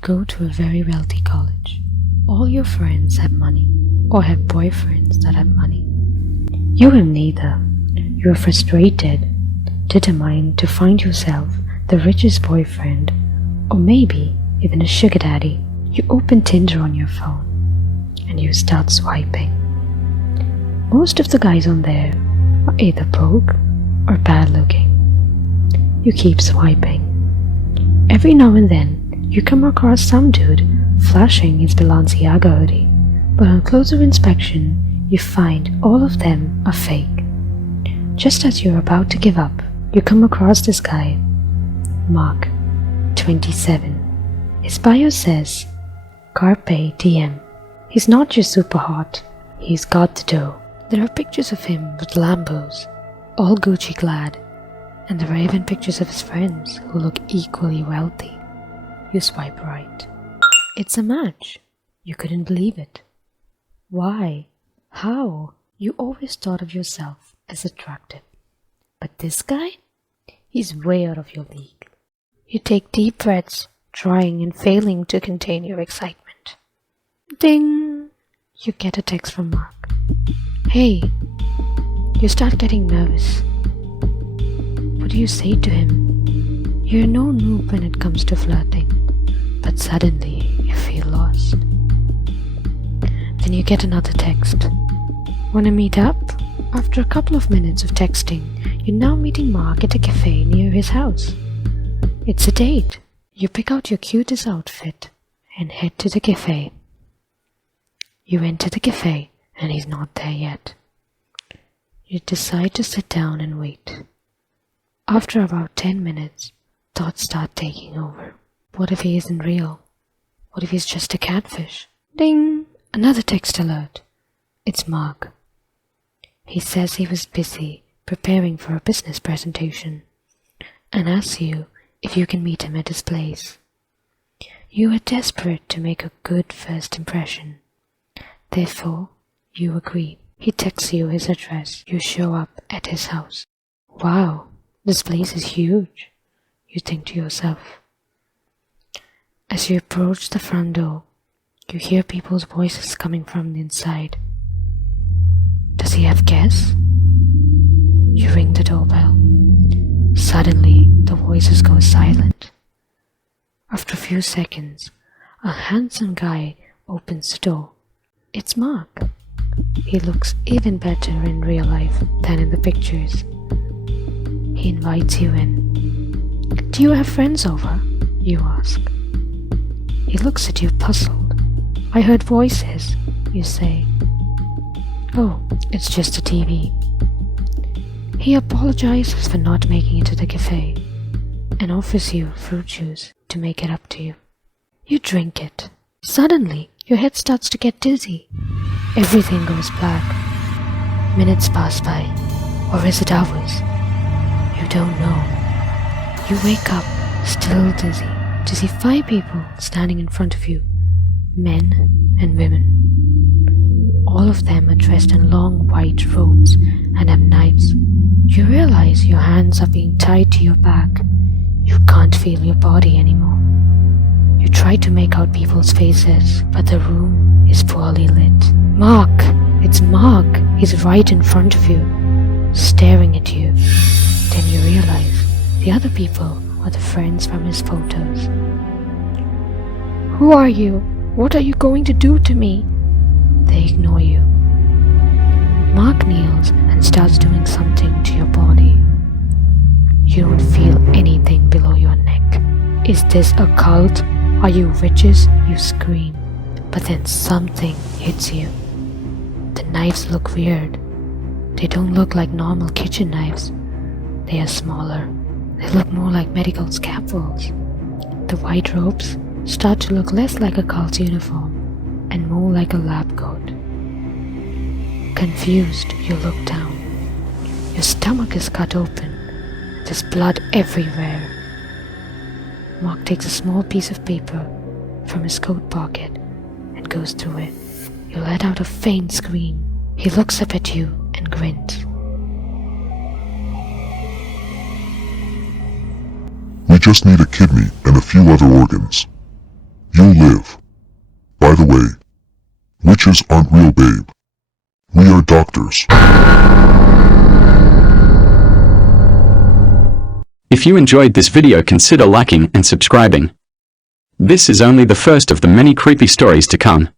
go to a very wealthy college. All your friends have money or have boyfriends that have money. You have neither. You are frustrated, determined to find yourself the richest boyfriend or maybe even a sugar daddy. You open Tinder on your phone and you start swiping. Most of the guys on there are either broke or bad looking. You keep swiping. Every now and then you come across some dude flashing his Balenciaga hoodie, but on closer inspection you find all of them are fake. Just as you're about to give up, you come across this guy, Mark, 27. His bio says, Carpe Diem. He's not just super hot, he's got the dough. There are pictures of him with Lambos, all Gucci clad, and there are even pictures of his friends who look equally wealthy. You swipe right. It's a match. You couldn't believe it. Why? How? You always thought of yourself as attractive. But this guy? He's way out of your league. You take deep breaths, trying and failing to contain your excitement. Ding! You get a text from Mark. Hey! You start getting nervous. What do you say to him? You're no noob when it comes to flirting, but suddenly you feel lost. Then you get another text. Wanna meet up? After a couple of minutes of texting, you're now meeting Mark at a cafe near his house. It's a date. You pick out your cutest outfit and head to the cafe. You enter the cafe and he's not there yet. You decide to sit down and wait. After about 10 minutes, thoughts start taking over. What if he isn't real? What if he's just a catfish? Ding! Another text alert. It's Mark. He says he was busy preparing for a business presentation and asks you if you can meet him at his place. You are desperate to make a good first impression. Therefore, you agree. He texts you his address. You show up at his house. Wow, this place is huge, you think to yourself. As you approach the front door, you hear people's voices coming from the inside. Does he have guests? You ring the doorbell. Suddenly, the voices go silent. After a few seconds, a handsome guy opens the door. It's Mark. He looks even better in real life than in the pictures. He invites you in. Do you have friends over? You ask. He looks at you puzzled. I heard voices, you say. Oh, it's just a TV. He apologizes for not making it to the cafe and offers you fruit juice to make it up to you. You drink it. Suddenly, your head starts to get dizzy. Everything goes black. Minutes pass by, or is it hours? You don't know. You wake up, still dizzy, to see 5 people standing in front of you, men and women. All of them are dressed in long white robes and have knives. You realize your hands are being tied to your back. You can't feel your body anymore. You try to make out people's faces, but the room is poorly lit. Mark! It's Mark! He's right in front of you, staring at you. Then you realize the other people are the friends from his photos. Who are you? What are you going to do to me? They ignore you. Mark kneels and starts doing something to your body. You don't feel anything below your neck. Is this a cult? Are you witches? You scream. But then something hits you. The knives look weird. They don't look like normal kitchen knives. They are smaller. They look more like medical scaffolds. The white robes start to look less like a cult uniform and more like a lab coat. Confused, you look down. Your stomach is cut open. There's blood everywhere. Mark takes a small piece of paper from his coat pocket and goes through it. You let out a faint scream. He looks up at you and grins. We just need a kidney and a few other organs. You live. By the way, witches aren't real, babe. We are doctors. If you enjoyed this video, consider liking and subscribing. This is only the first of the many creepy stories to come.